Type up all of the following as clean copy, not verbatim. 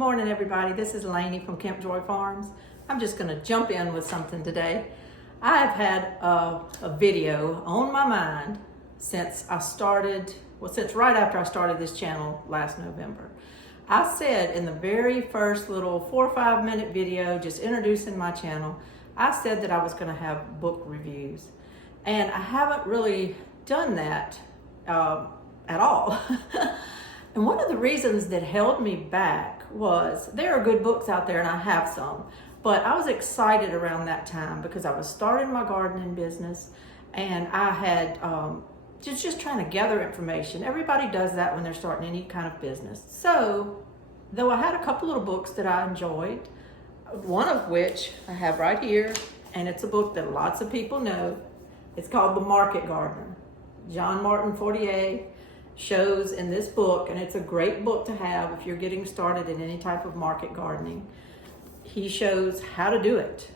morning, everybody. This is Lainey from Camp Joy Farms. I'm just going to jump in with something today. I've had a video on my mind since since right after I started this channel last November. I said in the very first little 4 or 5 minute video, just introducing my channel, I said that I was going to have book reviews. And I haven't really done that at all. And one of the reasons that held me back was there are good books out there, and I have some, but I was excited around that time because I was starting my gardening business, and I had just trying to gather information. Everybody does that when they're starting any kind of business. So though I had a couple little books that I enjoyed, one of which I have right here, and it's a book that lots of people know. It's called The Market Gardener. John Martin Fortier shows in this book, and it's a great book to have if you're getting started in any type of market gardening. He shows how to do it.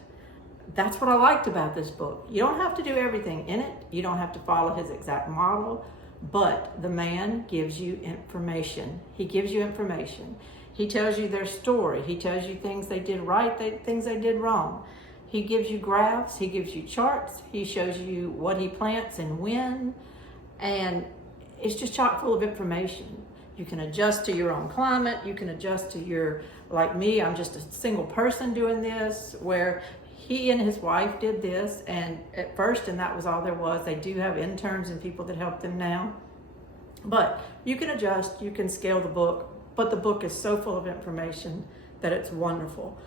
That's what I liked about this book. You don't have to do everything in it. You don't have to follow his exact model, but the man gives you information. He gives you information. He tells you their story. He tells you things they did right, things they did wrong. He gives you graphs. He gives you charts. He shows you what he plants and when, and it's just chock full of information. You can adjust to your own climate. You can adjust to your, like me, I'm just a single person doing this, where he and his wife did this, and at first, and that was all there was. They do have interns and people that help them now. But you can adjust, you can scale the book, but the book is so full of information that it's wonderful.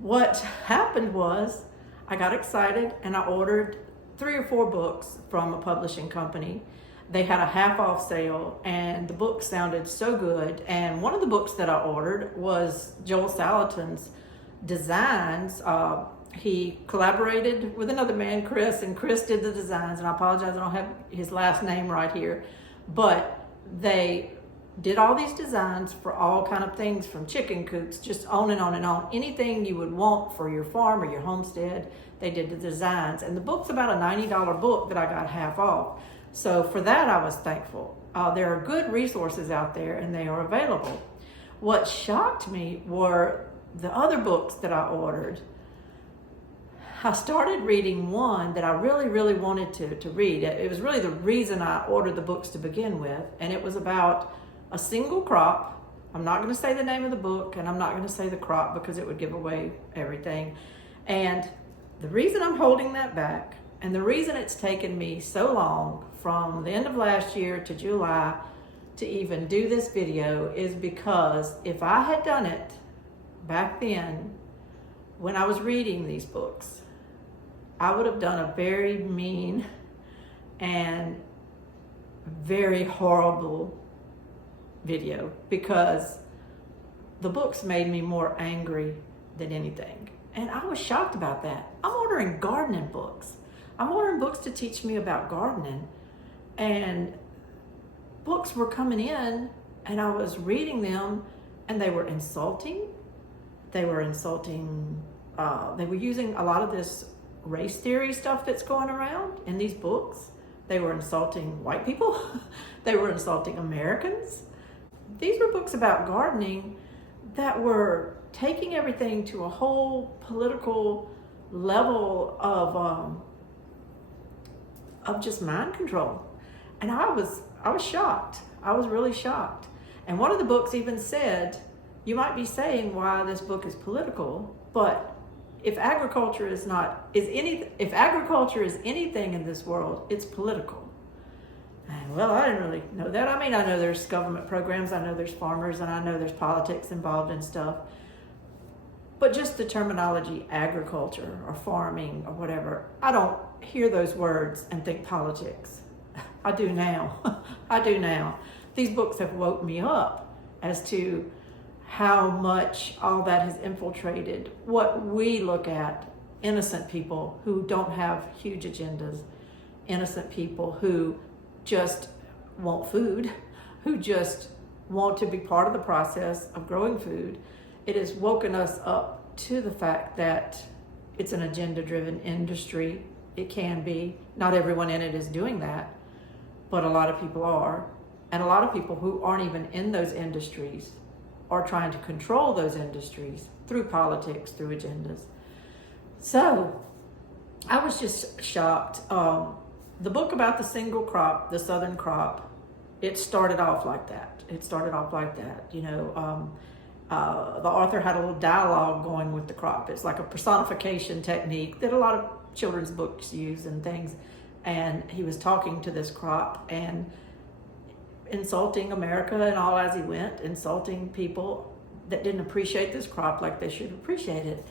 What happened was I got excited and I ordered 3 or 4 books from a publishing company. They had a half off sale, and the book sounded so good. And one of the books that I ordered was Joel Salatin's designs. He collaborated with another man, Chris, and Chris did the designs. And I apologize, I don't have his last name right here. But they did all these designs for all kind of things, from chicken coops, just on and on and on. Anything you would want for your farm or your homestead, they did the designs. And the book's about a $90 book that I got half off. So for that, I was thankful. There are good resources out there, and they are available. What shocked me were the other books that I ordered. I started reading one that I really, really wanted to read. It was really the reason I ordered the books to begin with, and it was about a single crop. I'm not going to say the name of the book, and I'm not going to say the crop because it would give away everything. And the reason I'm holding that back, and the reason it's taken me so long from the end of last year to July to even do this video, is because if I had done it back then when I was reading these books, I would have done a very mean and very horrible video, because the books made me more angry than anything. And I was shocked about that. I'm ordering gardening books. I'm ordering books to teach me about gardening, and books were coming in, and I was reading them, and they were insulting. They were insulting. They were using a lot of this race theory stuff that's going around in these books. They were insulting white people. They were insulting Americans. These were books about gardening that were taking everything to a whole political level of just mind control. And I was shocked. I was really shocked. And one of the books even said, you might be saying why this book is political, but if agriculture is anything in this world, it's political. And well, I didn't really know that. I mean, I know there's government programs, I know there's farmers, and I know there's politics involved and stuff. But just the terminology agriculture or farming or whatever, I don't hear those words and think politics. I do now. I do now. These books have woke me up as to how much all that has infiltrated what we look at. Innocent people who don't have huge agendas, innocent people who just want food, who just want to be part of the process of growing food. It has woken us up to the fact that it's an agenda-driven industry. It can be. Not everyone in it is doing that, but a lot of people are. And a lot of people who aren't even in those industries are trying to control those industries through politics, through agendas. So I was just shocked. The book about the single crop, the Southern crop, it started off like that. The author had a little dialogue going with the crop. It's like a personification technique that a lot of children's books use and things. And he was talking to this crop and insulting America and all as he went, insulting people that didn't appreciate this crop like they should appreciate it.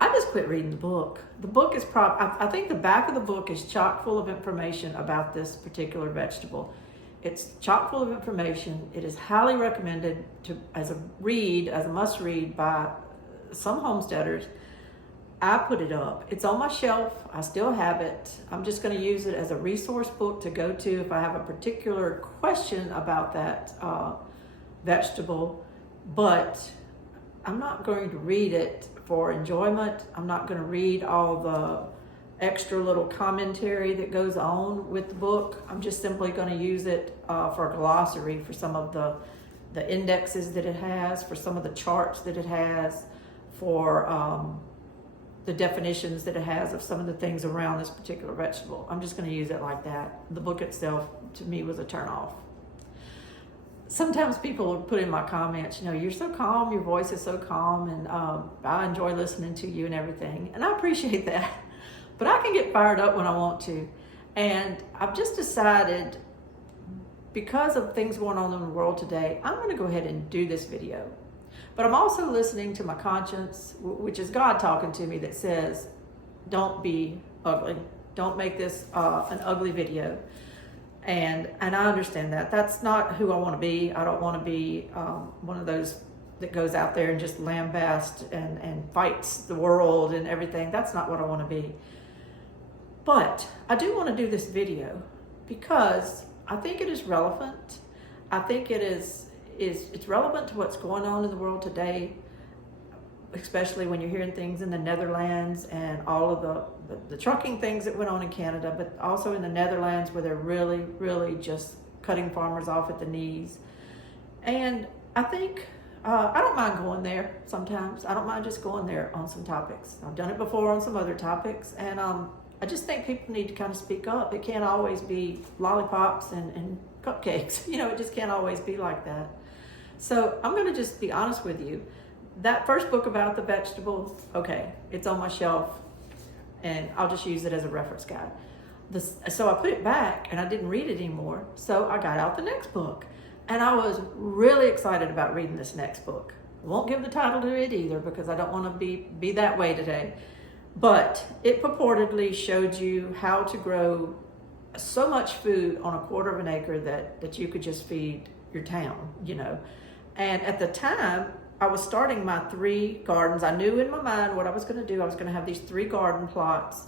I just quit reading the book. The book is I think the back of the book is chock full of information about this particular vegetable. It's chock full of information. It is highly recommended as a must read by some homesteaders. I put it up. It's on my shelf. I still have it. I'm just going to use it as a resource book to go to if I have a particular question about that vegetable. But I'm not going to read it for enjoyment. I'm not going to read all the extra little commentary that goes on with the book. I'm just simply going to use it for a glossary for some of the indexes that it has, for some of the charts that it has, for the definitions that it has of some of the things around this particular vegetable. I'm just going to use it like that. The book itself, to me, was a turnoff. Sometimes people will put in my comments, you're so calm, your voice is so calm, and I enjoy listening to you and everything. And I appreciate that. But I can get fired up when I want to. And I've just decided, because of things going on in the world today, I'm going to go ahead and do this video. But I'm also listening to my conscience, which is God talking to me, that says, don't be ugly. Don't make this an ugly video. And I understand that. That's not who I want to be. I don't want to be one of those that goes out there and just lambasts and fights the world and everything. That's not what I want to be. But I do want to do this video because I think it is relevant. I think it's relevant to what's going on in the world today, especially when you're hearing things in the Netherlands and all of the trucking things that went on in Canada, but also in the Netherlands where they're really, really just cutting farmers off at the knees. And I think, I don't mind going there sometimes. I don't mind just going there on some topics. I've done it before on some other topics, and I just think people need to kind of speak up. It can't always be lollipops and cupcakes. It just can't always be like that. So I'm going to just be honest with you. That first book about the vegetable, okay, it's on my shelf, and I'll just use it as a reference guide. So I put it back, and I didn't read it anymore. So I got out the next book, and I was really excited about reading this next book. I won't give the title to it either because I don't want to be that way today. But it purportedly showed you how to grow so much food on a quarter of an acre that you could just feed your town, And at the time, I was starting my 3 gardens. I knew in my mind what I was going to do. I was going to have these 3 garden plots.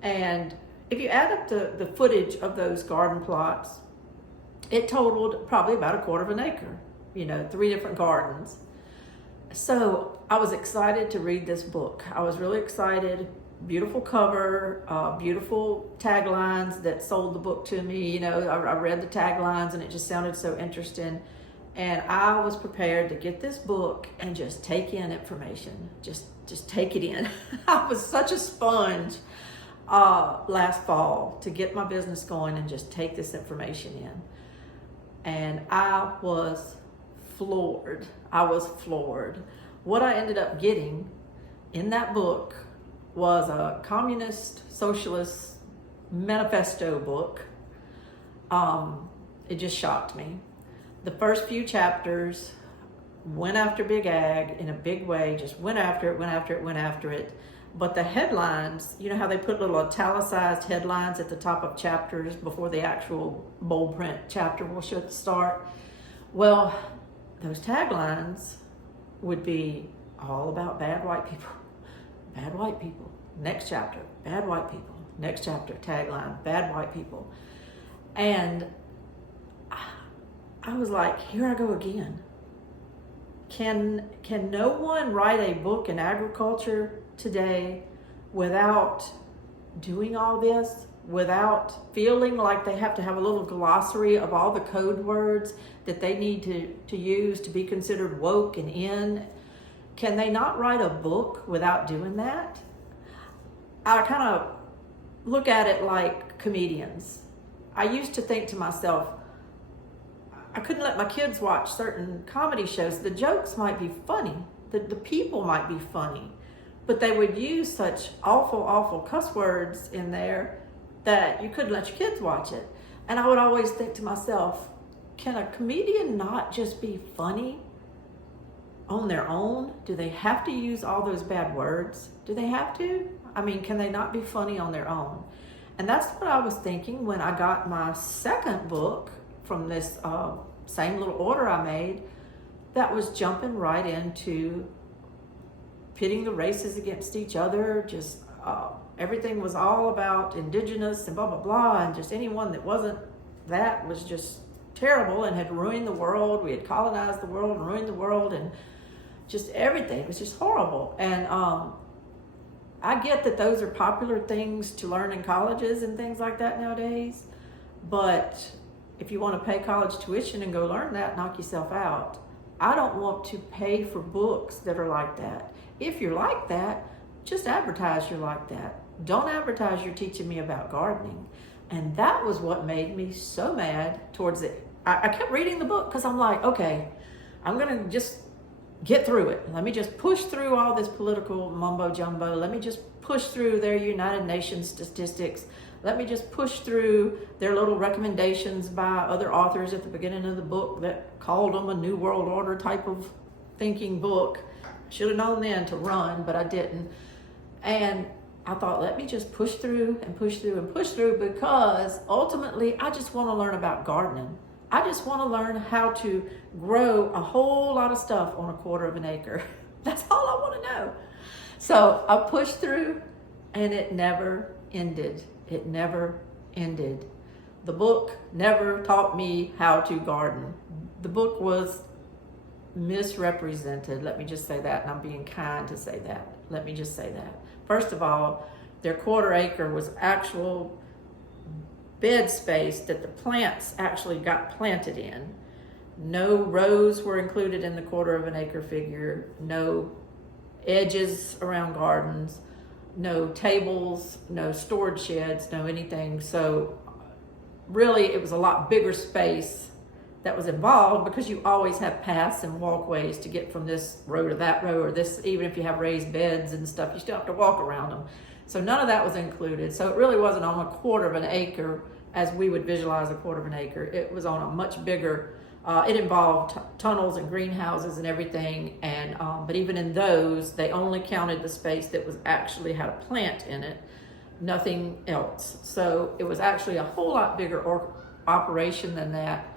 And if you add up the footage of those garden plots, it totaled probably about a quarter of an acre, 3 different gardens. So I was excited to read this book. I was really excited. Beautiful cover, beautiful taglines that sold the book to me. I read the taglines and it just sounded so interesting. And I was prepared to get this book and just take in information, just take it in. I was such a sponge last fall to get my business going and just take this information in. And I was floored. What I ended up getting in that book was a communist, socialist manifesto book. It just shocked me. The first few chapters went after Big Ag in a big way, just went after it. But the headlines, how they put little italicized headlines at the top of chapters before the actual bold print chapter will show at the start. Well, those taglines would be all about bad white people. Bad white people. Next chapter, bad white people. Next chapter, tagline, bad white people. And I was like, here I go again. Can no one write a book in agriculture today without doing all this? without feeling like they have to have a little glossary of all the code words that they need to use to be considered woke and in? Can they not write a book without doing that? I kind of look at it like comedians. I used to think to myself, I couldn't let my kids watch certain comedy shows. The jokes might be funny, the people might be funny, but they would use such awful, awful cuss words in there that you couldn't let your kids watch it. And I would always think to myself, can a comedian not just be funny on their own? Do they have to use all those bad words? Do they have to? I mean, can they not be funny on their own? And that's what I was thinking when I got my second book from this same little order I made, that was jumping right into pitting the races against each other. Just everything was all about indigenous and blah, blah, blah. And just anyone that wasn't that was just terrible and had ruined the world. We had colonized the world and ruined the world, and just everything. It was just horrible. And I get that those are popular things to learn in colleges and things like that nowadays. But if you want to pay college tuition and go learn that, knock yourself out. I don't want to pay for books that are like that. If you're like that, just advertise you're like that. Don't advertise you're teaching me about gardening. And that was what made me so mad towards it. I kept reading the book because I'm like, okay, I'm going to just get through it. Let me just push through all this political mumbo jumbo. Let me just push through their United Nations statistics. Let me just push through their little recommendations by other authors at the beginning of the book that called them a New World Order type of thinking book. Should have known then to run, but I didn't. And I thought, let me just push through and push through and push through, because ultimately I just want to learn about gardening. I just want to learn how to grow a whole lot of stuff on a quarter of an acre. That's all I want to know. So I pushed through, and it never ended. It never ended. The book never taught me how to garden. The book was misrepresented. Let me just say that, and I'm being kind to say that. Let me just say that. First of all, their quarter acre was actual bed space that the plants actually got planted in. No rows were included in the quarter of an acre figure. No edges around gardens. No tables, no storage sheds, no anything. So really it was a lot bigger space that was involved, because you always have paths and walkways to get from this row to that row, or this, even if you have raised beds and stuff, you still have to walk around them. So none of that was included. So it really wasn't on a quarter of an acre as we would visualize a quarter of an acre. It was on a much bigger, it involved tunnels and greenhouses and everything. And but even in those, they only counted the space that was actually had a plant in it, nothing else. So it was actually a whole lot bigger operation than that.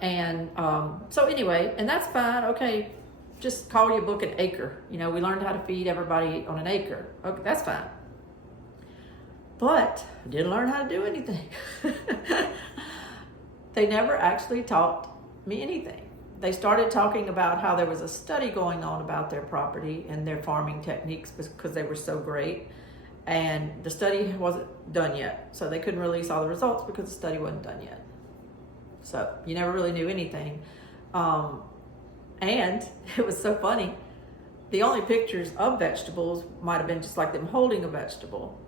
And so anyway, and that's fine. Okay, just call your book an acre. You know, we learned how to feed everybody on an acre. Okay, that's fine. But I didn't learn how to do anything. They never actually taught me anything. They started talking about how there was a study going on about their property and their farming techniques because they were so great. And the study wasn't done yet. So they couldn't release all the results because the study wasn't done yet. So you never really knew anything. And it was so funny. The only pictures of vegetables might have been just like them holding a vegetable.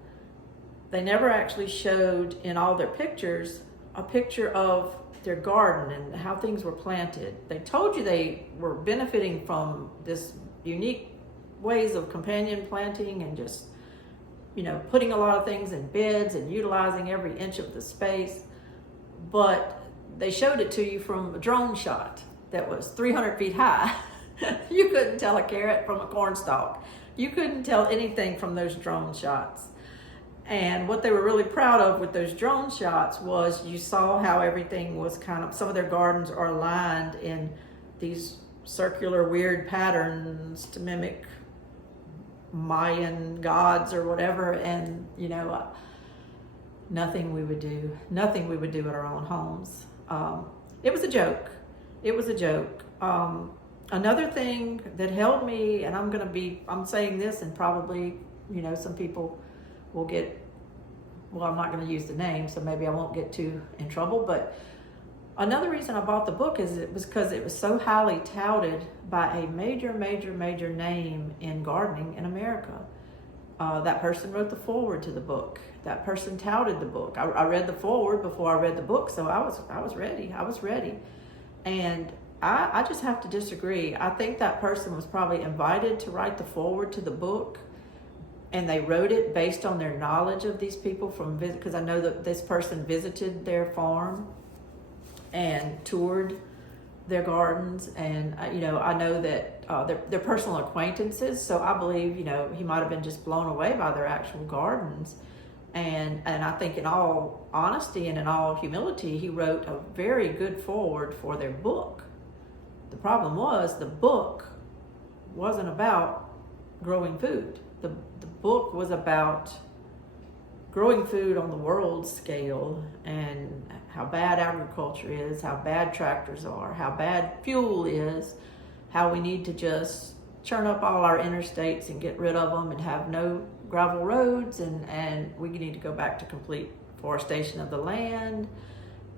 They never actually showed in all their pictures a picture of their garden and how things were planted. They told you they were benefiting from this unique ways of companion planting and just, you know, putting a lot of things in beds and utilizing every inch of the space. But they showed it to you from a drone shot that was 300 feet high. You couldn't tell a carrot from a cornstalk. You couldn't tell anything from those drone shots. And what they were really proud of with those drone shots was you saw how everything was kind of, some of their gardens are aligned in these circular weird patterns to mimic Mayan gods or whatever. And, you know, nothing we would do in our own homes. It was a joke. It was a joke. Another thing that held me, and I'm saying this and probably, you know, some people will get well, I'm not going to use the name, so maybe I won't get too in trouble, but another reason I bought the book is it was because it was so highly touted by a major name in gardening in America. That person wrote the foreword to the book. That person touted the book. I read the foreword before I read the book, so I was ready. I was ready. And I just have to disagree. I think that person was probably invited to write the foreword to the book, and they wrote it based on their knowledge of these people because I know that this person visited their farm and toured their gardens, and I know that they're personal acquaintances, so I believe he might have been just blown away by their actual gardens, and I think in all honesty and in all humility, he wrote a very good foreword for their book. The problem was the book wasn't about growing food. The book was about growing food on the world scale, and how bad agriculture is, how bad tractors are, how bad fuel is, how we need to just churn up all our interstates and get rid of them and have no gravel roads, and we need to go back to complete forestation of the land,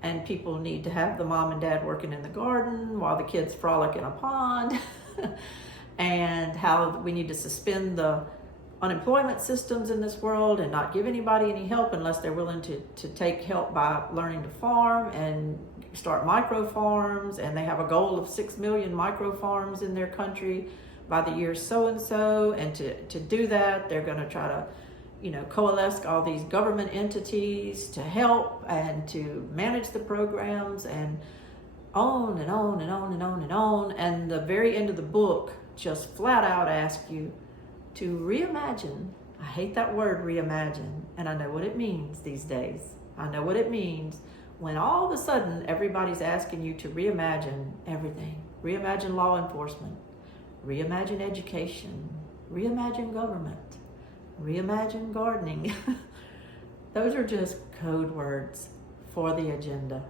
and people need to have the mom and dad working in the garden while the kids frolic in a pond, and how we need to suspend the unemployment systems in this world and not give anybody any help unless they're willing to take help by learning to farm and start micro farms. And they have a goal of 6 million micro farms in their country by the year so-and-so. And to do that, they're going to try to, coalesce all these government entities to help and to manage the programs, and on and on and on and on and on. And the very end of the book just flat out asks you to reimagine. I hate that word, reimagine, and I know what it means these days. I know what it means when all of a sudden everybody's asking you to reimagine everything. Reimagine law enforcement, reimagine education, reimagine government, reimagine gardening. Those are just code words for the agenda.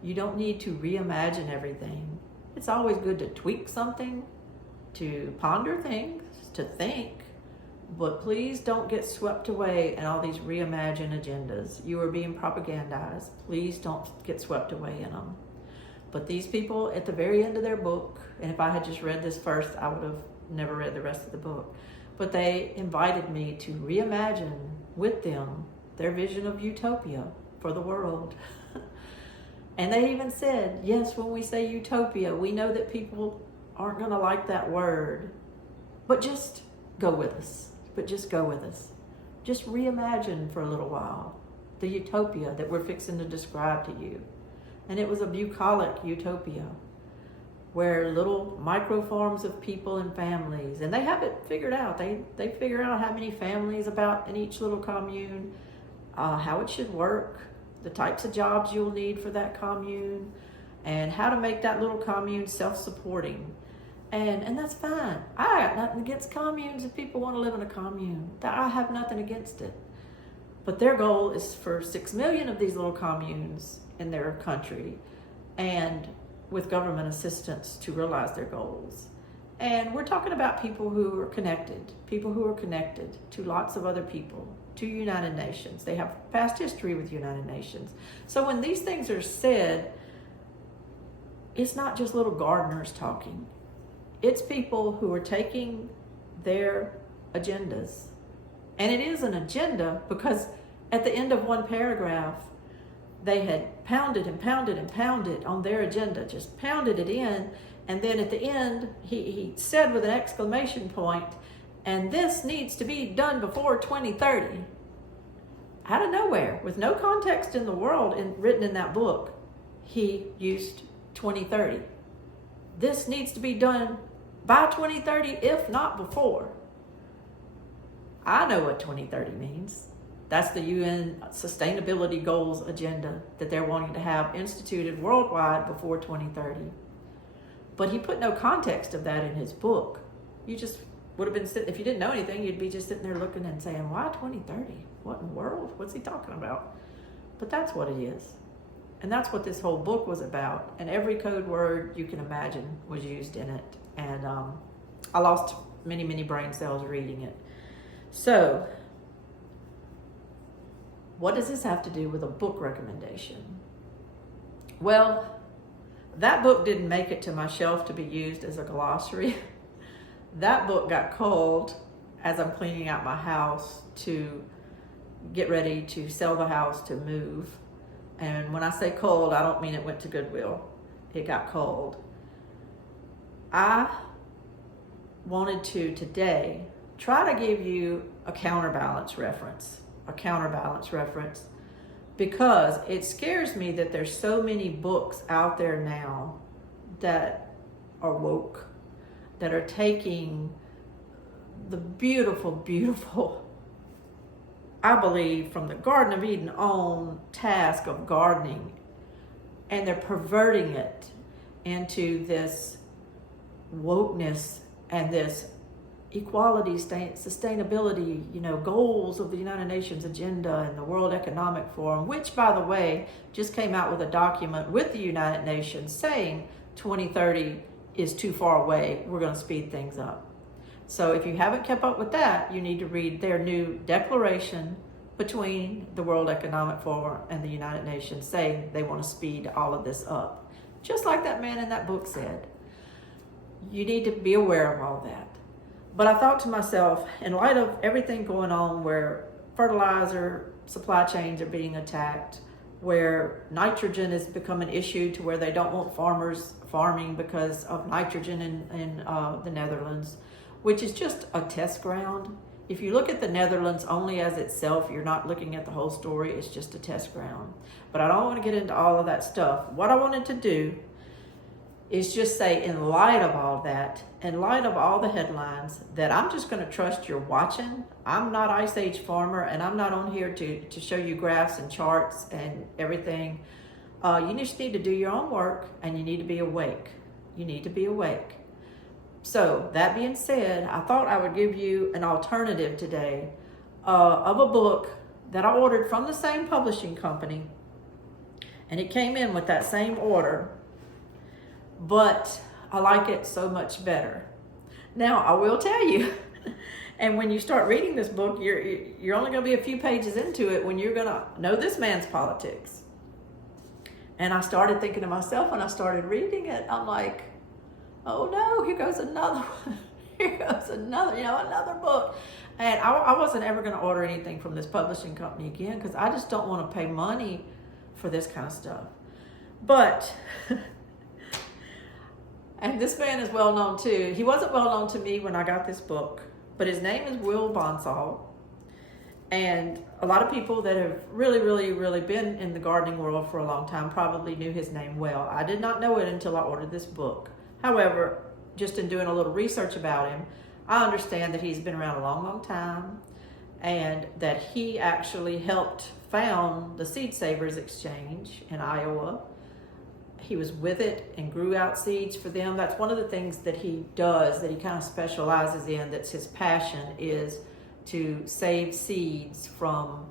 You don't need to reimagine everything. It's always good to tweak something, to ponder things, to think, but please don't get swept away in all these reimagined agendas. You are being propagandized. Please don't get swept away in them. But these people at the very end of their book, and if I had just read this first, I would have never read the rest of the book, but they invited me to reimagine with them their vision of utopia for the world. And they even said, yes, when we say utopia, we know that people aren't going to like that word, but just go with us. Just reimagine for a little while the utopia that we're fixing to describe to you. And it was a bucolic utopia where little micro farms of people and families, and they have it figured out. They figure out how many families about in each little commune, how it should work, the types of jobs you'll need for that commune, and how to make that little commune self-supporting. And that's fine. I got nothing against communes if people want to live in a commune. I have nothing against it. But their goal is for 6 million of these little communes in their country, and with government assistance to realize their goals. And we're talking about people who are connected to lots of other people, to United Nations. They have past history with United Nations. So when these things are said, it's not just little gardeners talking. It's people who are taking their agendas. And it is an agenda because at the end of one paragraph, they had pounded and pounded and pounded on their agenda, just pounded it in. And then at the end, he said with an exclamation point, and this needs to be done before 2030. Out of nowhere, with no context in the world written in that book, he used 2030. This needs to be done by 2030, if not before. I know what 2030 means. That's the UN Sustainability Goals agenda that they're wanting to have instituted worldwide before 2030. But he put no context of that in his book. You just would have been sitting, if you didn't know anything, you'd be just sitting there looking and saying, why 2030? What in the world? What's he talking about? But that's what it is. And that's what this whole book was about. And every code word you can imagine was used in it. And I lost many brain cells reading it. So what does this have to do with a book recommendation? Well, that book didn't make it to my shelf to be used as a glossary. That book got culled as I'm cleaning out my house to get ready to sell the house to move. And when I say culled, I don't mean it went to Goodwill. It got culled. I wanted to today try to give you a counterbalance reference, because it scares me that there's so many books out there now that are woke, that are taking the beautiful, I believe, from the Garden of Eden on task of gardening, and they're perverting it into this wokeness and this equality, sustainability, goals of the United Nations agenda and the World Economic Forum, which, by the way, just came out with a document with the United Nations saying 2030 is too far away. We're going to speed things up. So if you haven't kept up with that, you need to read their new declaration between the World Economic Forum and the United Nations saying they want to speed all of this up. Just like that man in that book said. You need to be aware of all that. But I thought to myself, in light of everything going on where fertilizer supply chains are being attacked, where nitrogen has become an issue to where they don't want farmers farming because of nitrogen in the Netherlands, which is just a test ground. If you look at the Netherlands only as itself, you're not looking at the whole story. It's just a test ground. But I don't want to get into all of that stuff. What I wanted to do is just say, in light of all that, in light of all the headlines, that I'm just going to trust you're watching. I'm not Ice Age Farmer, and I'm not on here to show you graphs and charts and everything. You just need to do your own work, and you need to be awake. You need to be awake. So, that being said, I thought I would give you an alternative today of a book that I ordered from the same publishing company, and it came in with that same order, but I like it so much better. Now, I will tell you, and when you start reading this book, you're only going to be a few pages into it when you're going to know this man's politics. And I started thinking to myself when I started reading it, I'm like, oh no, here goes another one. Here goes another, another book. And I wasn't ever going to order anything from this publishing company again because I just don't want to pay money for this kind of stuff. But, and this man is well known too. He wasn't well known to me when I got this book, but his name is Will Bonsall. And a lot of people that have really been in the gardening world for a long time probably knew his name well. I did not know it until I ordered this book. However, just in doing a little research about him, I understand that he's been around a long time and that he actually helped found the Seed Savers Exchange in Iowa. He was with it and grew out seeds for them. That's one of the things that he does, that he kind of specializes in, that's his passion, is to save seeds from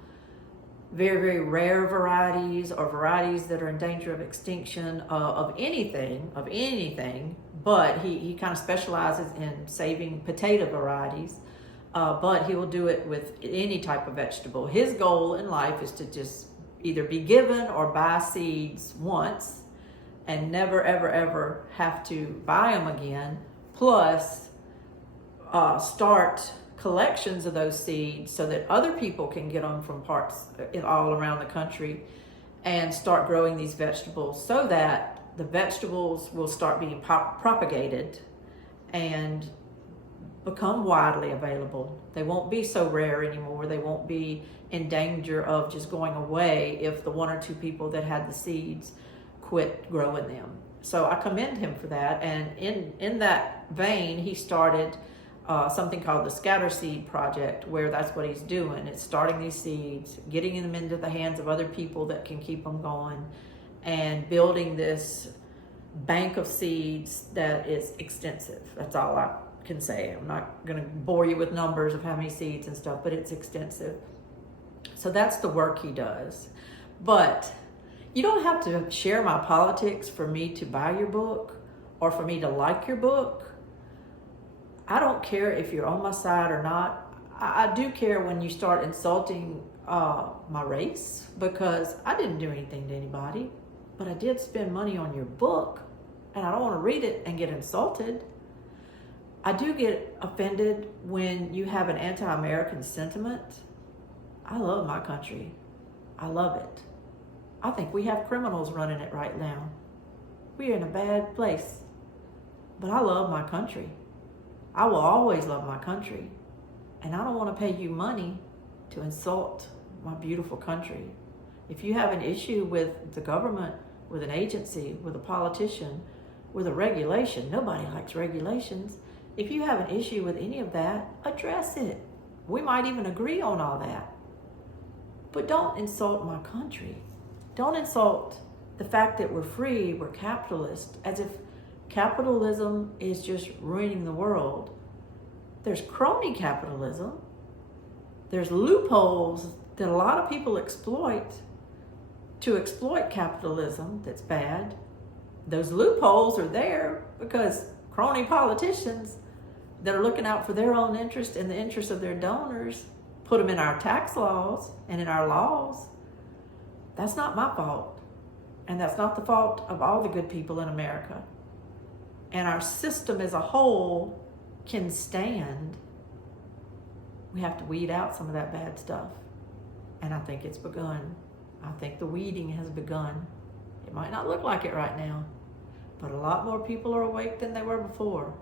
very rare varieties or varieties that are in danger of extinction of anything, but he kind of specializes in saving potato varieties, but he will do it with any type of vegetable. His goal in life is to just either be given or buy seeds once and never ever have to buy them again, plus start collections of those seeds so that other people can get them from parts all around the country and start growing these vegetables so that the vegetables will start being propagated and become widely available. They won't be so rare anymore. They won't be in danger of just going away if the one or two people that had the seeds quit growing them. So I commend him for that. And in that vein, he started something called the Scatter Seed Project, where that's what he's doing. It's starting these seeds, getting them into the hands of other people that can keep them going, and building this bank of seeds that is extensive. That's all I can say. I'm not going to bore you with numbers of how many seeds and stuff, but it's extensive. So that's the work he does. But you don't have to share my politics for me to buy your book or for me to like your book. I don't care if you're on my side or not. I do care when you start insulting my race, because I didn't do anything to anybody, but I did spend money on your book, and I don't want to read it and get insulted. I do get offended when you have an anti-American sentiment. I love my country. I love it. I think we have criminals running it right now. We're in a bad place. But I love my country. I will always love my country. And I don't want to pay you money to insult my beautiful country. If you have an issue with the government, with an agency, with a politician, with a regulation, nobody likes regulations. If you have an issue with any of that, address it. We might even agree on all that. But don't insult my country. Don't insult the fact that we're free, we're capitalist, as if capitalism is just ruining the world. There's crony capitalism. There's loopholes that a lot of people exploit to exploit capitalism that's bad. Those loopholes are there because crony politicians that are looking out for their own interest and the interest of their donors put them in our tax laws and in our laws. That's not my fault. And that's not the fault of all the good people in America. And our system as a whole can stand. We have to weed out some of that bad stuff. And I think it's begun. I think the weeding has begun. It might not look like it right now, but a lot more people are awake than they were before.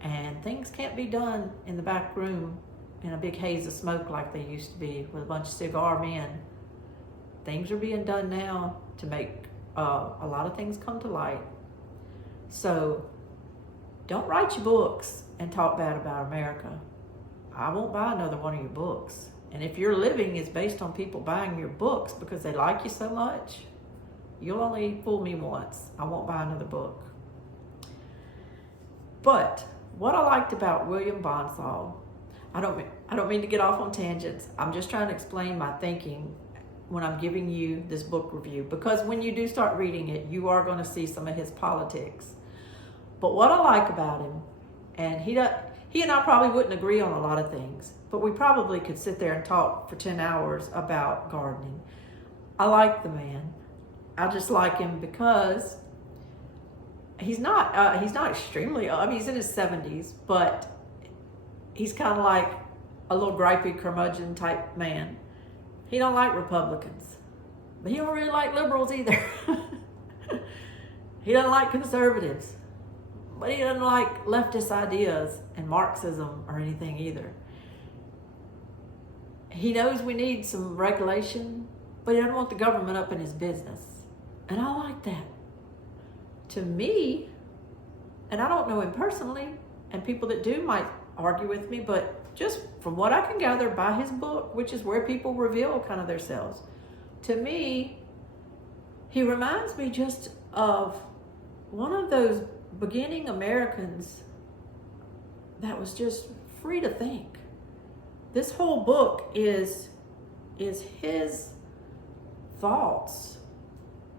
And things can't be done in the back room in a big haze of smoke like they used to be with a bunch of cigar men. Things are being done now to make a lot of things come to light. So don't write your books and talk bad about America. I won't buy another one of your books. And if your living is based on people buying your books because they like you so much, you'll only fool me once. I won't buy another book. But what I liked about William Bonsall, I don't mean to get off on tangents. I'm just trying to explain my thinking when I'm giving you this book review, because when you do start reading it, you are going to see some of his politics. But what I like about him, and he and I probably wouldn't agree on a lot of things, but we probably could sit there and talk for 10 hours about gardening. I like the man. I just like him because he's not extremely, I mean, he's in his 70s, but he's kind of like a little gripey curmudgeon type man. He don't like Republicans, but he don't really like liberals either. He doesn't like conservatives, but he doesn't like leftist ideas and Marxism or anything either. He knows we need some regulation, but he doesn't want the government up in his business. And I like that. To me, and I don't know him personally, and people that do might argue with me, but just from what I can gather by his book, which is where people reveal kind of themselves, to me, he reminds me just of one of those beginning Americans that was just free to think. This whole book is his thoughts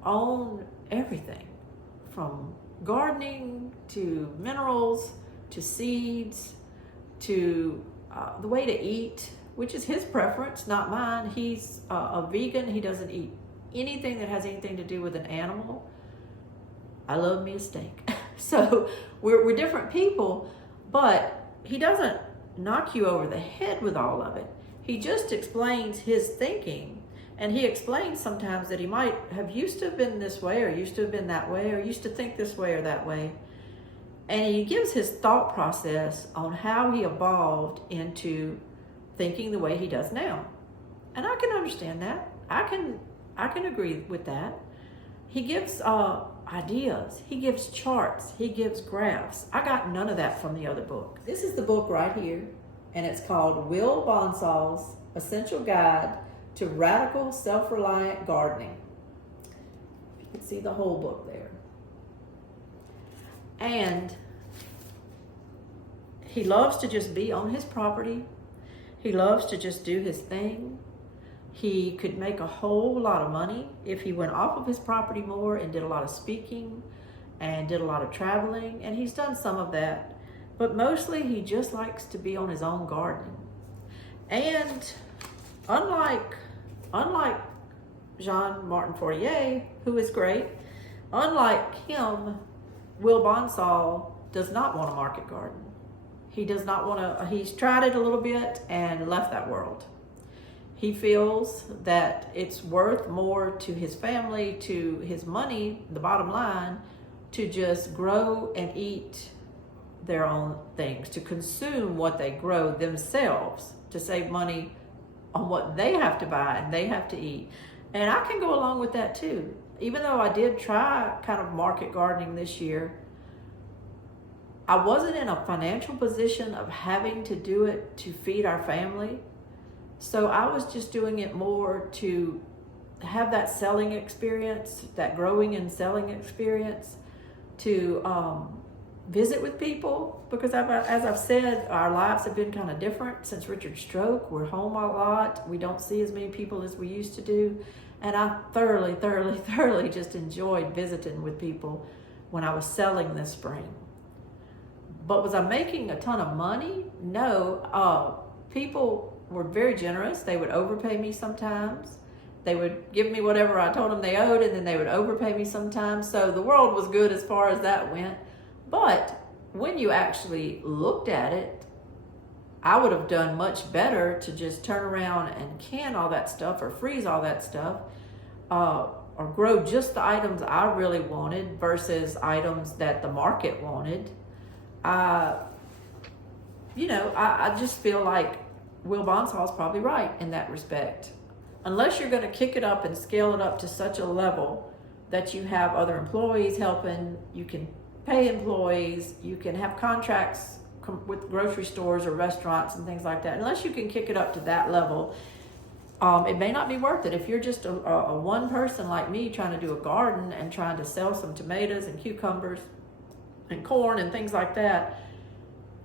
on everything, from gardening to minerals to seeds to the way to eat, which is his preference, not mine. He's a vegan. He doesn't eat anything that has anything to do with an animal. I love me a steak. So we're different people, but he doesn't knock you over the head with all of it. He just explains his thinking, and he explains sometimes that he might have used to have been this way, or used to have been that way, or used to think this way or that way. And he gives his thought process on how he evolved into thinking the way he does now. And I can understand that. I can agree with that. He gives ideas. He gives charts. He gives graphs. I got none of that from the other book. This is the book right here, and it's called Will Bonsall's Essential Guide to Radical Self-Reliant Gardening. You can see the whole book there. And he loves to just be on his property. He loves to just do his thing. He could make a whole lot of money if he went off of his property more and did a lot of speaking and did a lot of traveling. And he's done some of that. But mostly he just likes to be on his own garden. And unlike Jean-Martin Fourier, who is great, unlike him, Will Bonsall does not want a market garden. He does not want to, he's tried it a little bit and left that world. He feels that it's worth more to his family, to his money, the bottom line, to just grow and eat their own things, to consume what they grow themselves, to save money on what they have to buy and they have to eat. And I can go along with that too. Even though I did try kind of market gardening this year, I wasn't in a financial position of having to do it to feed our family. So I was just doing it more to have that selling experience, that growing and selling experience, to visit with people, because as I've said, our lives have been kind of different since Richard's stroke. We're home a lot. We don't see as many people as we used to do. And I thoroughly just enjoyed visiting with people when I was selling this spring. But was I making a ton of money? No. People were very generous. They would overpay me sometimes. They would give me whatever I told them they owed, and then they would overpay me sometimes. So the world was good as far as that went. But when you actually looked at it, I would have done much better to just turn around and can all that stuff or freeze all that stuff, or grow just the items I really wanted versus items that the market wanted. I just feel like Will Bonsall is probably right in that respect. Unless you're going to kick it up and scale it up to such a level that you have other employees helping, you can pay employees, you can have contracts with grocery stores or restaurants and things like that. Unless you can kick it up to that level, it may not be worth it. If you're just a one person like me trying to do a garden and trying to sell some tomatoes and cucumbers and corn and things like that,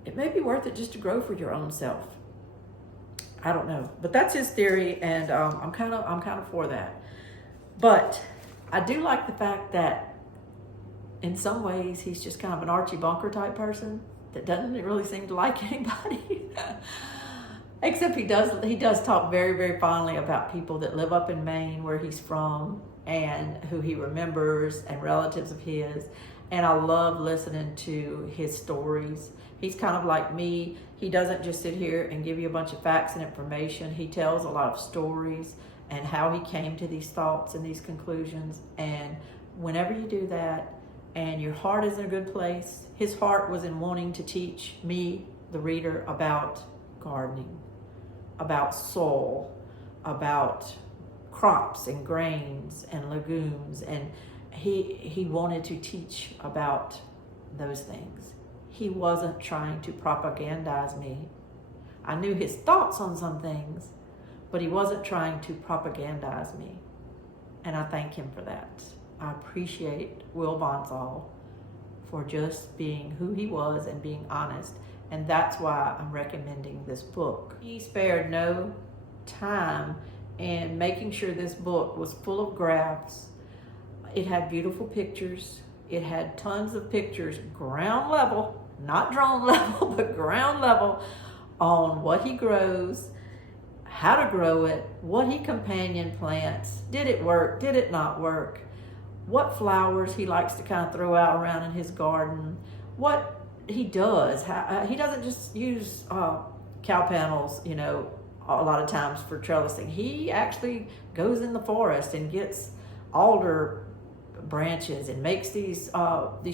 it may be worth it just to grow for your own self. I don't know, but that's his theory, and I'm kind of for that. But I do like the fact that in some ways he's just kind of an Archie Bunker type person that doesn't really seem to like anybody. Except he does talk very, very fondly about people that live up in Maine, where he's from, and who he remembers, and relatives of his. And I love listening to his stories. He's kind of like me. He doesn't just sit here and give you a bunch of facts and information. He tells a lot of stories and how he came to these thoughts and these conclusions. And whenever you do that and your heart is in a good place, his heart was in wanting to teach me, the reader, about gardening, about soil, about crops and grains and legumes, and he wanted to teach about those things. He wasn't trying to propagandize me. I knew his thoughts on some things, but he wasn't trying to propagandize me. And I thank him for that. I appreciate Will Bonsall for just being who he was and being honest. And that's why I'm recommending this book. He spared no time in making sure this book was full of graphs. It had beautiful pictures. It had tons of pictures, ground level, not drone level, but ground level, on what he grows, how to grow it, what he companion plants, did it work, did it not work, what flowers he likes to kind of throw out around in his garden, what he does. He doesn't just use cow panels, a lot of times for trellising. He actually goes in the forest and gets alder branches and makes these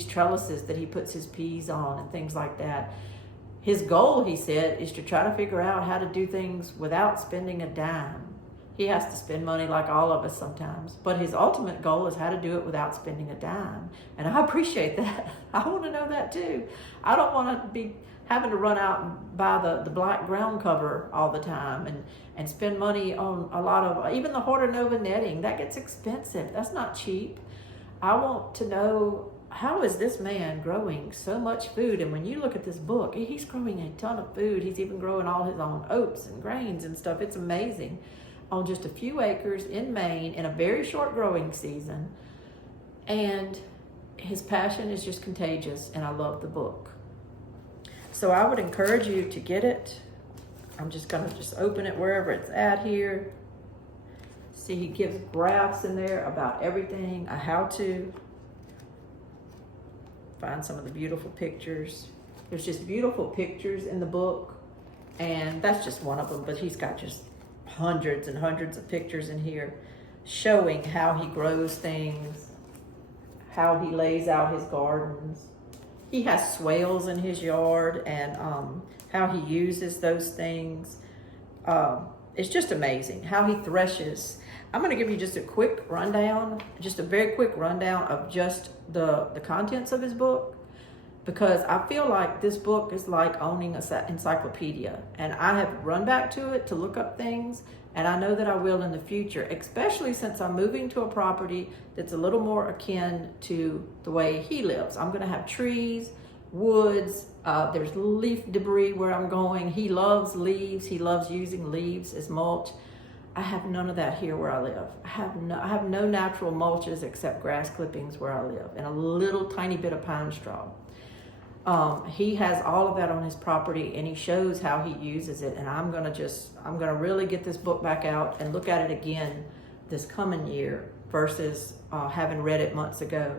trellises that he puts his peas on and things like that. His goal, he said, is to try to figure out how to do things without spending a dime. He has to spend money like all of us sometimes, but his ultimate goal is how to do it without spending a dime. And I appreciate that. I want to know that too. I don't want to be having to run out and buy the black ground cover all the time and spend money on a lot of, even the Horta Nova netting. That gets expensive. That's not cheap. I want to know, how is this man growing so much food? And when you look at this book, he's growing a ton of food. He's even growing all his own oats and grains and stuff. It's amazing. On just a few acres in Maine in a very short growing season. And his passion is just contagious, and I love the book. So I would encourage you to get it. I'm just gonna open it wherever it's at here. See, he gives graphs in there about everything, a how-to. Find some of the beautiful pictures. There's just beautiful pictures in the book, and that's just one of them, but he's got just hundreds and hundreds of pictures in here showing how he grows things, how he lays out his gardens. He has swales in his yard, and how he uses those things. It's just amazing how he threshes. I'm going to give you just a quick rundown, just a very quick rundown of just the contents of his book, because I feel like this book is like owning an encyclopedia, and I have run back to it to look up things, and I know that I will in the future, especially since I'm moving to a property that's a little more akin to the way he lives. I'm going to have trees, woods, there's leaf debris where I'm going. He loves leaves. He loves using leaves as mulch. I have none of that here where I live. I have no natural mulches except grass clippings where I live, and a little tiny bit of pine straw. He has all of that on his property, and he shows how he uses it. And I'm gonna really get this book back out and look at it again this coming year versus having read it months ago.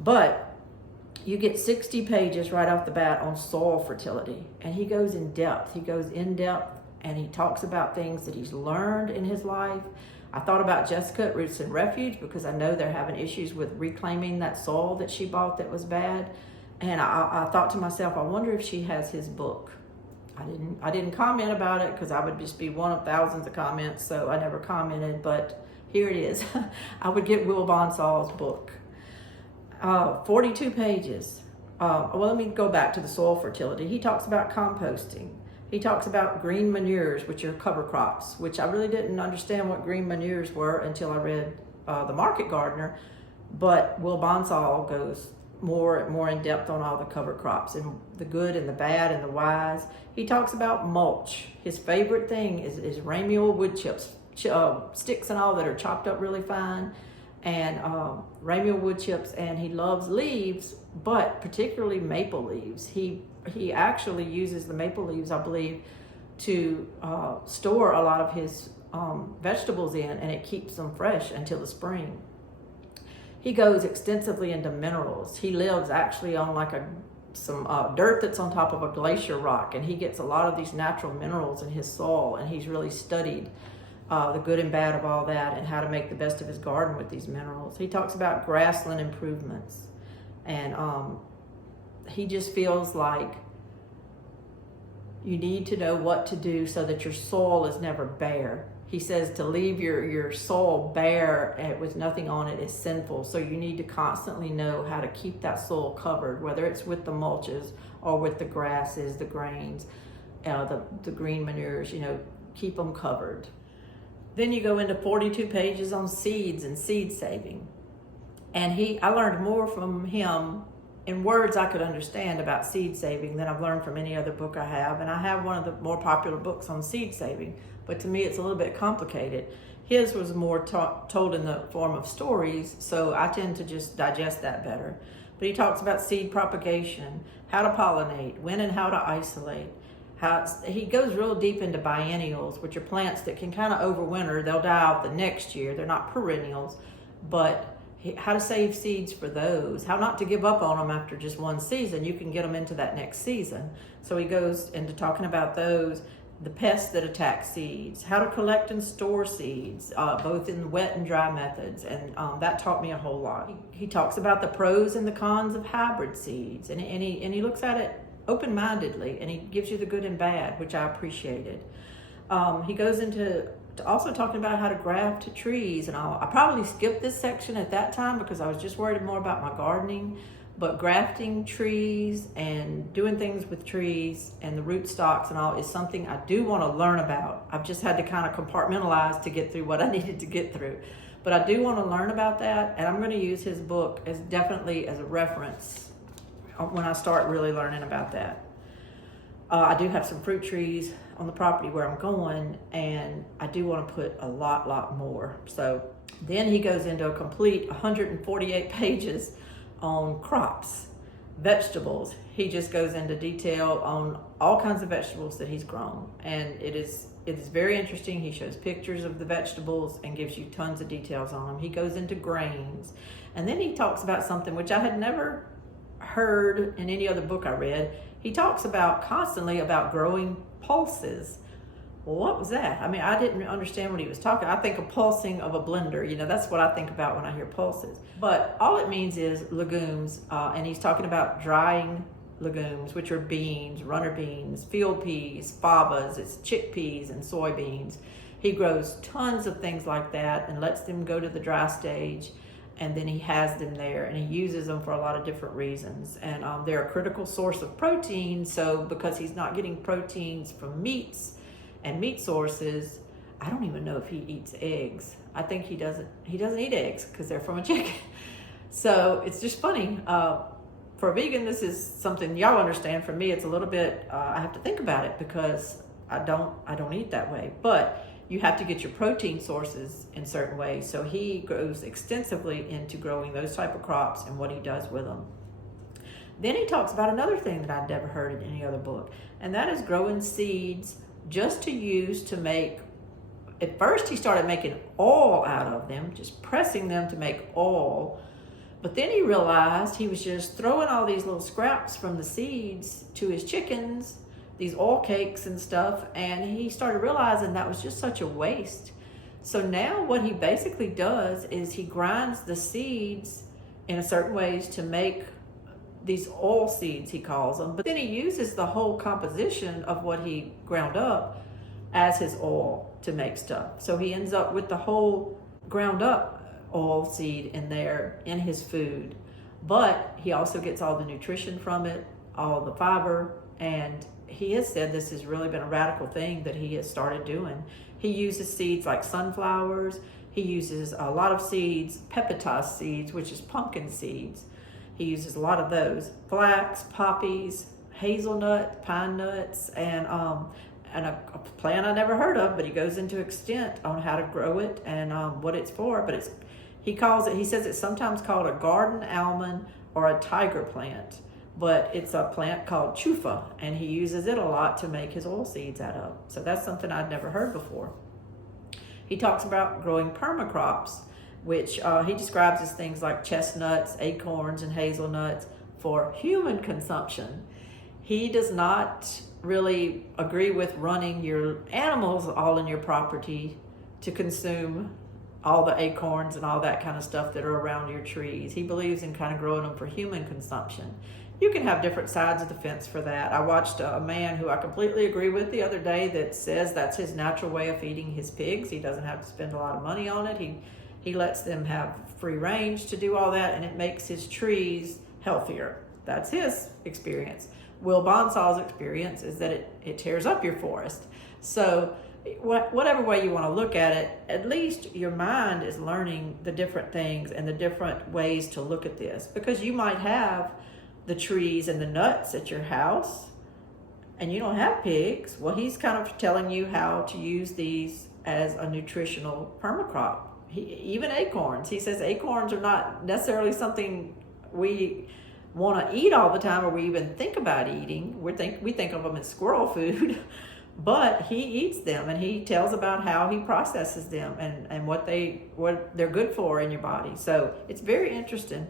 But you get 60 pages right off the bat on soil fertility, and he goes in depth. And he talks about things that he's learned in his life. I thought about Jessica at Roots and Refuge, because I know they're having issues with reclaiming that soil that she bought that was bad. And I thought to myself, I wonder if she has his book. I didn't comment about it because I would just be one of thousands of comments, so I never commented, but here it is. I would get Will Bonsall's book. 42 pages. Well, let me go back to the soil fertility. He talks about composting. He talks about green manures, which are cover crops, which I really didn't understand what green manures were until I read The Market Gardener. But Will Bonsall goes more in depth on all the cover crops and the good and the bad and the wise. He talks about mulch. His favorite thing is ramiol wood chips, sticks and all that are chopped up really fine, and ramiol wood chips. And he loves leaves, but particularly maple leaves. He actually uses the maple leaves, I believe, to store a lot of his vegetables in, and it keeps them fresh until the spring. He goes extensively into minerals. He lives actually on like some dirt that's on top of a glacier rock, and he gets a lot of these natural minerals in his soil, and he's really studied the good and bad of all that and how to make the best of his garden with these minerals. He talks about grassland improvements, and he just feels like you need to know what to do so that your soil is never bare. He says to leave your soil bare with nothing on it is sinful. So you need to constantly know how to keep that soil covered, whether it's with the mulches or with the grasses, the grains, the green manures, keep them covered. Then you go into 42 pages on seeds and seed saving. And I learned more from him in words I could understand about seed saving than I've learned from any other book I have. And I have one of the more popular books on seed saving, but to me it's a little bit complicated. His was more told in the form of stories, so I tend to just digest that better. But he talks about seed propagation, how to pollinate, when and how to isolate. He goes real deep into biennials, which are plants that can kind of overwinter. They'll die out the next year. They're not perennials, but how to save seeds for those, how not to give up on them after just one season. You can get them into that next season. So he goes into talking about those, the pests that attack seeds, how to collect and store seeds, both in wet and dry methods. And that taught me a whole lot. He talks about the pros and the cons of hybrid seeds, and he looks at it open-mindedly, and he gives you the good and bad, which I appreciated. He goes into also talking about how to graft trees and all. I probably skipped this section at that time because I was just worried more about my gardening, but grafting trees and doing things with trees and the root stocks and all is something I do want to learn about. I've just had to kind of compartmentalize to get through what I needed to get through, but I do want to learn about that, and I'm going to use his book as definitely as a reference when I start really learning about that. I do have some fruit trees on the property where I'm going, and I do want to put a lot more. So then he goes into a complete 148 pages on crops. vegetables, he just goes into detail on all kinds of vegetables that he's grown, and it is very interesting. He shows pictures of the vegetables and gives you tons of details on them. He goes into grains, and then he talks about something which I had never heard in any other book I read. He talks about constantly about growing pulses. Well, what was that? I mean, I didn't understand what he was talking. I think of pulsing of a blender. That's what I think about when I hear pulses. But all it means is legumes, and he's talking about drying legumes, which are beans, runner beans, field peas, fabas, it's chickpeas and soybeans. He grows tons of things like that and lets them go to the dry stage, and then he has them there, and he uses them for a lot of different reasons. And they're a critical source of protein, so because he's not getting proteins from meats and meat sources, I don't even know if he eats eggs. I think he doesn't eat eggs because they're from a chicken. So it's just funny. For a vegan, this is something y'all understand. For me, it's a little bit, I have to think about it because I don't eat that way. But you have to get your protein sources in certain ways. So he goes extensively into growing those type of crops and what he does with them. Then he talks about another thing that I'd never heard in any other book, and that is growing seeds just to use to make, at first he started making oil out of them, just pressing them to make oil. But then he realized he was just throwing all these little scraps from the seeds to his chickens, these oil cakes and stuff, and he started realizing that was just such a waste. So now what he basically does is he grinds the seeds in a certain ways to make these oil seeds, he calls them, but then he uses the whole composition of what he ground up as his oil to make stuff. So he ends up with the whole ground up oil seed in there in his food, but he also gets all the nutrition from it, all the fiber, and he has said this has really been a radical thing that he has started doing. He uses seeds like sunflowers. He uses a lot of seeds, pepitase seeds, which is pumpkin seeds. He uses a lot of those. Flax, poppies, hazelnut, pine nuts, and a plant I never heard of, but he goes into extent on how to grow it and what it's for. But he says it's sometimes called a garden almond or a tiger plant, but it's a plant called chufa, and he uses it a lot to make his oil seeds out of. So that's something I'd never heard before. He talks about growing permacrops, which he describes as things like chestnuts, acorns, and hazelnuts for human consumption. He does not really agree with running your animals all in your property to consume all the acorns and all that kind of stuff that are around your trees. He believes in kind of growing them for human consumption. You can have different sides of the fence for that. I watched a man who I completely agree with the other day that says that's his natural way of feeding his pigs. He doesn't have to spend a lot of money on it. He lets them have free range to do all that, and it makes his trees healthier. That's his experience. Will Bonsall's experience is that it tears up your forest. So whatever way you want to look at it, at least your mind is learning the different things and the different ways to look at this, because you might have the trees and the nuts at your house and you don't have pigs. Well, he's kind of telling you how to use these as a nutritional permacrop. Even acorns. He says acorns are not necessarily something we want to eat all the time or we even think about eating. We think of them as squirrel food, but he eats them, and he tells about how he processes them and what they're good for in your body. So it's very interesting.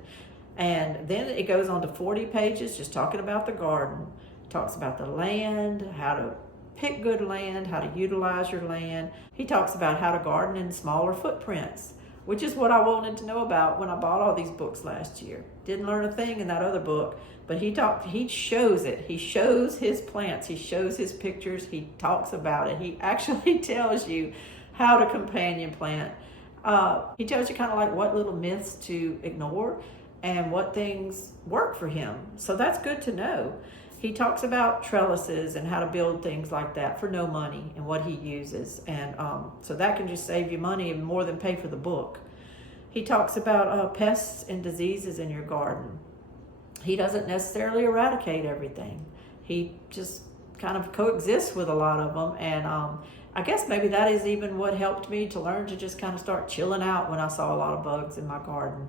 And then it goes on to 40 pages just talking about the garden. It talks about the land, how to pick good land, how to utilize your land. He talks about how to garden in smaller footprints, which is what I wanted to know about when I bought all these books last year. Didn't learn a thing in that other book, but he shows it. He shows his plants. He shows his pictures. He talks about it. He actually tells you how to companion plant. He tells you kind of like what little myths to ignore and what things work for him. So that's good to know. He talks about trellises and how to build things like that for no money and what he uses. And so that can just save you money and more than pay for the book. He talks about pests and diseases in your garden. He doesn't necessarily eradicate everything. He just kind of coexists with a lot of them. And I guess maybe that is even what helped me to learn to just kind of start chilling out when I saw a lot of bugs in my garden.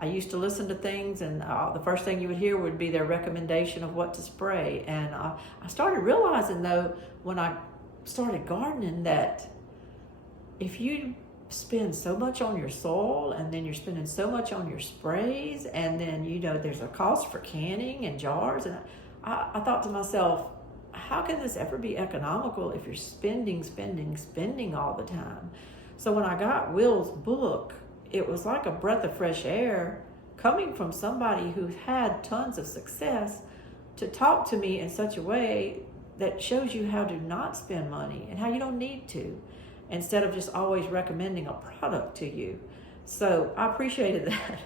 I used to listen to things, and the first thing you would hear would be their recommendation of what to spray. And I started realizing, though, when I started gardening, that if you spend so much on your soil, and then you're spending so much on your sprays, and then, you know, there's a cost for canning and jars. And I thought to myself, how can this ever be economical if you're spending all the time? So when I got Will's book, it was like a breath of fresh air coming from somebody who's had tons of success to talk to me in such a way that shows you how to not spend money and how you don't need to, instead of just always recommending a product to you. So I appreciated that.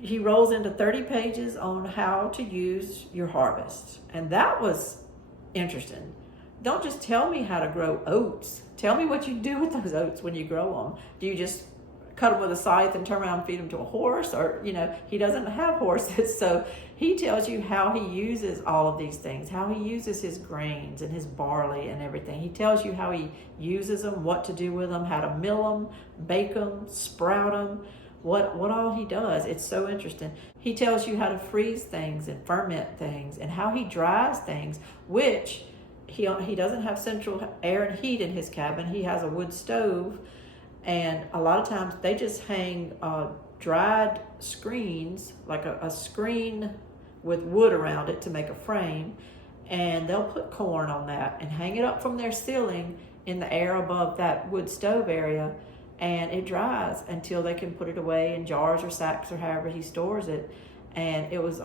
He rolls into 30 pages on how to use your harvest. And that was interesting. Don't just tell me how to grow oats. Tell me what you do with those oats when you grow them. Do you just cut them with a scythe and turn around and feed them to a horse? Or, you know, he doesn't have horses. So he tells you how he uses all of these things, how he uses his grains and his barley and everything. He tells you how he uses them, what to do with them, how to mill them, bake them, sprout them, what all he does. It's so interesting. He tells you how to freeze things and ferment things, and how he dries things, which he doesn't have central air and heat in his cabin. He has a wood stove, and a lot of times they just hang dried screens, like a screen with wood around it to make a frame, and they'll put corn on that and hang it up from their ceiling in the air above that wood stove area, and it dries until they can put it away in jars or sacks or however he stores it. And it was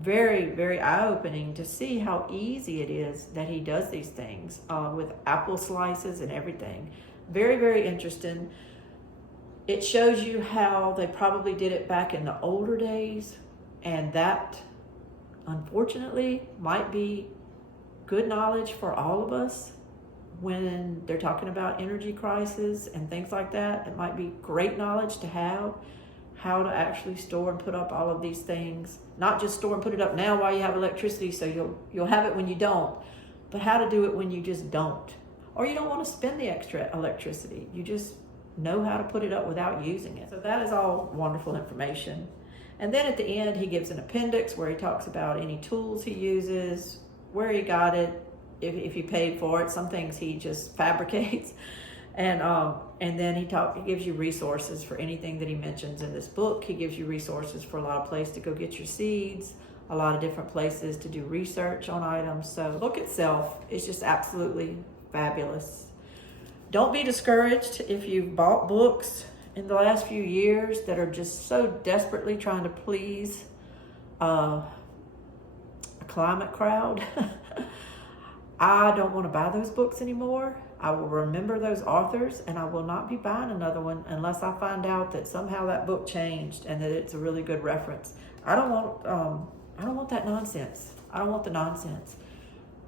very, very eye-opening to see how easy it is that he does these things with apple slices and everything. Very, very interesting. It shows you how they probably did it back in the older days, and that, unfortunately, might be good knowledge for all of us when they're talking about energy crisis and things like that. It might be great knowledge to have, how to actually store and put up all of these things. Not just store and put it up now while you have electricity, so you'll have it when you don't, but how to do it when you just don't. Or you don't want to spend the extra electricity. You just know how to put it up without using it. So that is all wonderful information. And then at the end, he gives an appendix where he talks about any tools he uses, where he got it, if he paid for it. Some things he just fabricates. And then he gives you resources for anything that he mentions in this book. He gives you resources for a lot of places to go get your seeds, a lot of different places to do research on items. So the book itself is just absolutely fabulous. Don't be discouraged if you've bought books in the last few years that are just so desperately trying to please a climate crowd. I don't want to buy those books anymore. I will remember those authors, and I will not be buying another one unless I find out that somehow that book changed and that it's a really good reference. I don't want that nonsense. I don't want the nonsense.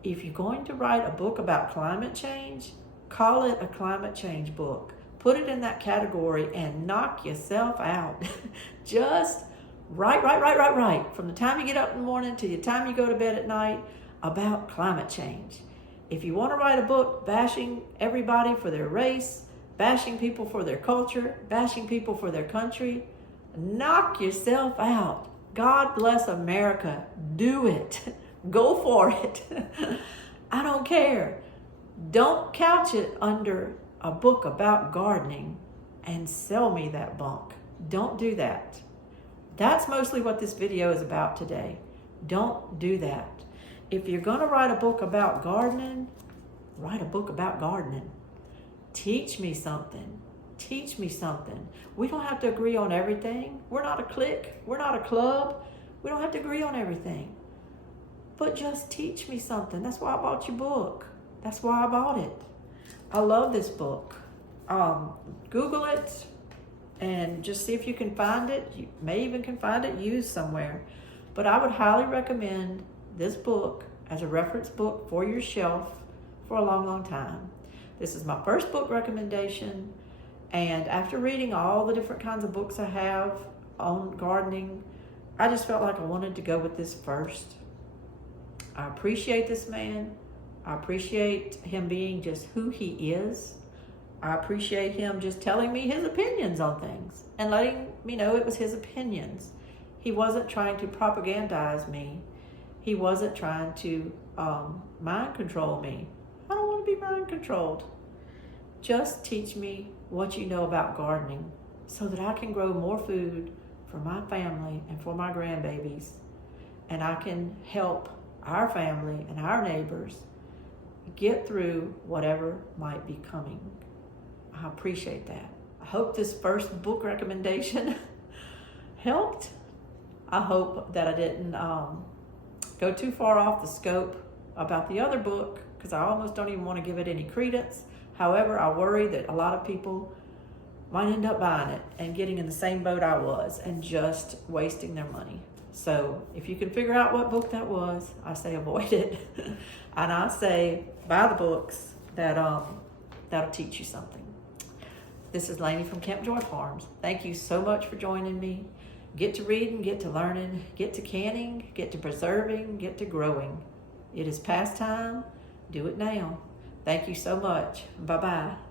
If you're going to write a book about climate change, call it a climate change book. Put it in that category and knock yourself out. Just write from the time you get up in the morning to the time you go to bed at night about climate change. If you want to write a book bashing everybody for their race, bashing people for their culture, bashing people for their country, knock yourself out. God bless America. Do it. Go for it. I don't care. Don't couch it under a book about gardening and sell me that bunk. Don't do that. That's mostly what this video is about today. Don't do that. If you're going to write a book about gardening, write a book about gardening. Teach me something. Teach me something. We don't have to agree on everything. We're not a clique. We're not a club. We don't have to agree on everything. But just teach me something. That's why I bought your book. That's why I bought it. I love this book. Google it and just see if you can find it. You may even can find it used somewhere. But I would highly recommend this book as a reference book for your shelf for a long, long time. This is my first book recommendation, and after reading all the different kinds of books I have on gardening, I just felt like I wanted to go with this first. I appreciate this man. I appreciate him being just who he is. I appreciate him just telling me his opinions on things and letting me know it was his opinions. He wasn't trying to propagandize me. He wasn't trying to mind control me. I don't want to be mind controlled. Just teach me what you know about gardening so that I can grow more food for my family and for my grandbabies. And I can help our family and our neighbors get through whatever might be coming. I appreciate that. I hope this first book recommendation helped. I hope that I didn't go too far off the scope about the other book, because I almost don't even want to give it any credence. However, I worry that a lot of people might end up buying it and getting in the same boat I was and just wasting their money. So if you can figure out what book that was, I say avoid it. And I say buy the books that'll teach you something. This is Lainey from Camp Joy Farms. Thank you so much for joining me. Get to reading, get to learning, get to canning, get to preserving, get to growing. It is past time. Do it now. Thank you so much. Bye-bye.